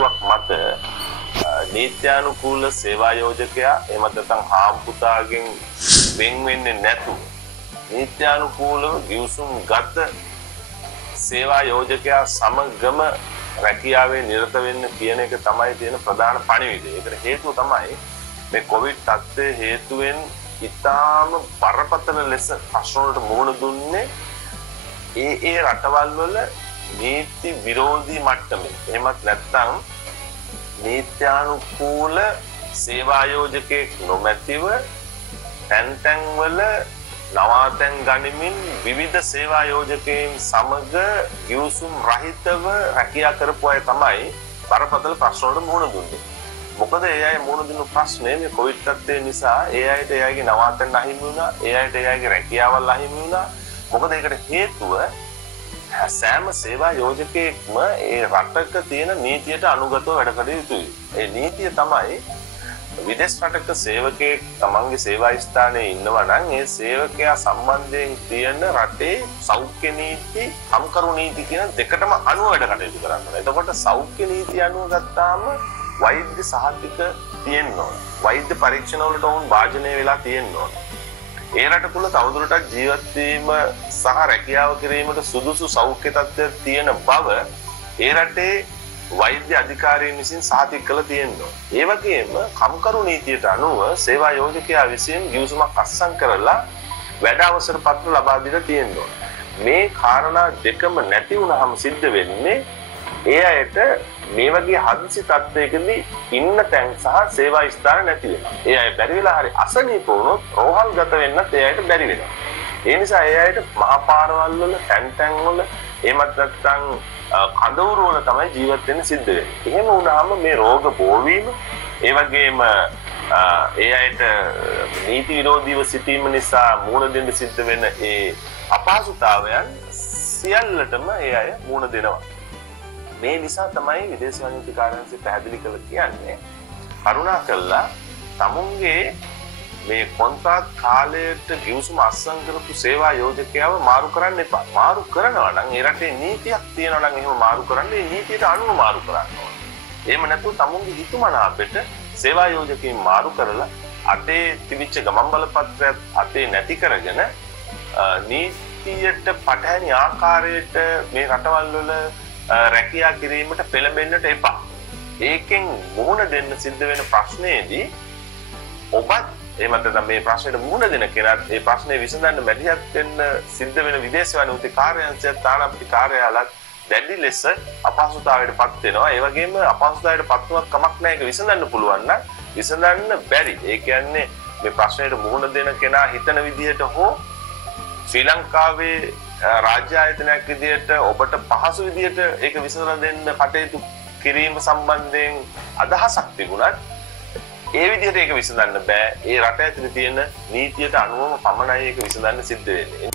හේතුවක් මත නීත්‍යානුකූල සේවා යෝජකයා එහෙම නැත්නම් හාම්පුතාගෙන් වෙන් වෙන්නේ නැතුව නීත්‍යානුකූලව ගිවිසුම් ගත සේවා යෝජකයා සමගම රැකියාවේ නිරත වෙන්න කියන එක තමයි තියෙන ප්‍රධාන පණිවිඩය. ඒකට හේතුව තමයි මේ කොවිඩ් තත්ත්වයේ හේතුවෙන් ඉතාම බරපතල ලෙස ප්‍රශ්න වලට මුහුණ දුන්නේ ඒ රටවල් වල නීති විරෝධී මට්ටමේ. එහෙමත් නැත්නම් නීත්‍යානුකූල සේවා යෝජකයෙක් නොමැතිව තැන් වල නවාතැන් ගනිමින් විවිධ සේවා යෝජකයන් සමග ගිවිසුම් රහිතව රැකියා කරපු අය තමයි බරපතල ප්‍රශ්න වලට මුහුණ දුන්නේ. මොකද ඒ අය මුහුණ දුන්න ප්‍රශ්නේ මේ කොවිඩ් තත්ත්වය නිසා ඒ අයට ඒ අයගේ නවාතැන් අහිමි වුණා, ඒ අයට ඒ අයගේ රැකියාවල් අහිමි වුණා. මොකද ඒකට හේතුව සෑම සේවා යෝජකයෙක්ම ඒ රටක තියෙන නීතියට අනුගතව වැඩ කළ යුතුයි. ඒ නීතිය තමයි විදේශ රටක සේවකයෙක් තමන්ගේ සේවා ස්ථානයේ ඉන්නවා නම් ඒ සේවකයා සම්බන්ධයෙන් තියෙන රටේ සෞඛ්‍ය නීති, සම්කරු නීති කියන දෙකටම අනුව වැඩ කටයුතු කරන්න ඕනේ. එතකොට සෞඛ්‍ය නීති අනුව ගත්තාම වෛද්‍ය සහතික තියෙන්න ඕනේ. වෛද්‍ය පරීක්ෂණ වලට වුන් වාජනය වෙලා තියෙන්න ඕනේ. ඒ රට තුල තවදුරටත් ජීවත් වීම සහ රැකියාව කිරීමට සුදුසු සෞඛ්‍ය තත්ත්වයක් තියෙන බව ඒ රටේ වෛද්‍ය අධිකාරීන් විසින් සාතික කළ තියෙනවා. ඒ වගේම කම්කරු නීතියට අනුව සේවා යෝජකයා විසින් ගිවිසුමක් අත්සන් කරලා වැඩ අවසර පත්‍ර ලබා දීලා තියෙනවා. මේ කාරණා දෙකම නැති වුණාම සිද්ධ වෙන්නේ ඒ අයට මේ වගේ හදිසි තත්ත්වයකදී ඉන්න තැන් සහ සේවා ස්ථාන නැති වෙනවා. ඒ අය බැරි වෙලා හරි අසනීප වුණොත් රෝහල්ගත වෙන්නත් ඒ අයට බැරි වෙනවා. ඒ නිසා ඒ අයට මහා පාරවල් වල තැන් වල එහෙමත් නැත්නම් කඳවුරු වල තමයි ජීවත් වෙන්න සිද්ධ වෙන්නේ. එහෙම වුණාම මේ රෝග බෝවීම ඒ වගේම ඒ අයට නීති විරෝධීව සිටීම නිසා මුහුණ දෙන්න සිද්ධ වෙන ඒ අපහසුතාවයන් සියල්ලටම ඒ අය මුහුණ දෙනවා. මේ නිසා තමයි විදේශ වාණිජ්‍ය කාර්යාලය පැහැදිලි කළ කියන්නේ කරුණාකරලා තමුන්ගේ මේ කොන්ත්‍රාත් කාලයට ගිවිසුම අත්සන් කරපු සේවා යෝජකයව මාරු කරන්න එපා. මාරු කරනවා නම් ඒ රටේ නීතියක් තියෙනවා නම් එහෙම මාරු කරන්න ඒ නීතියට අනුව මාරු කරන්න ඕනේ. එහෙම නැත්නම් තමුන්ගේ හිතුමනාපෙට සේවා යෝජකයන් මාරු කරලා අතේ තිබිච්ච ගමන් බලපත්‍රයත් අතේ නැති කරගෙන නීතියට පටහැනි ආකාරයට මේ රටවල් වල රැකියා කිරීමට පෙළඹෙන්නට එපා. ඒකෙන් මුහුණ දෙන්න සිද්ධ වෙන ප්‍රශ්නේදී ඔබත් එහෙමත් නැත්නම් මේ ප්‍රශ්නෙට මුහුණ දෙන කෙනාත් ඒ ප්‍රශ්නේ විසඳන්න මැදිහත් වෙන්න සිද්ධ වෙන විදේශ වාණිජ්‍ය කාර්යාංශයත් තානාපති කාර්යාලයත් දැඩි ලෙස අපහසුතාවයටපත් වෙනවා. ඒ වගේම අපහසුතාවයටපත් වුණත් කමක් නැහැ. ඒක විසඳන්න පුළුවන් නම් විසඳන්න බැරි. ඒ කියන්නේ මේ ප්‍රශ්නෙට මුහුණ දෙන කෙනා හිතන විදිහට හෝ ශ්‍රී ලංකාවේ රාජ්‍ය ආයතනයක් විදිහට ඔබට පහසු විදිහට ඒක විසඳලා දෙන්න කටයුතු කිරීම සම්බන්ධයෙන් අදහසක් තිබුණත් ඒ විදිහට ඒක විසඳන්න බෑ. ඒ රට ඇතුලේ තියෙන නීතියට අනුවම පමණයි ඒක විසඳන්න සිද්ධ වෙන්නේ.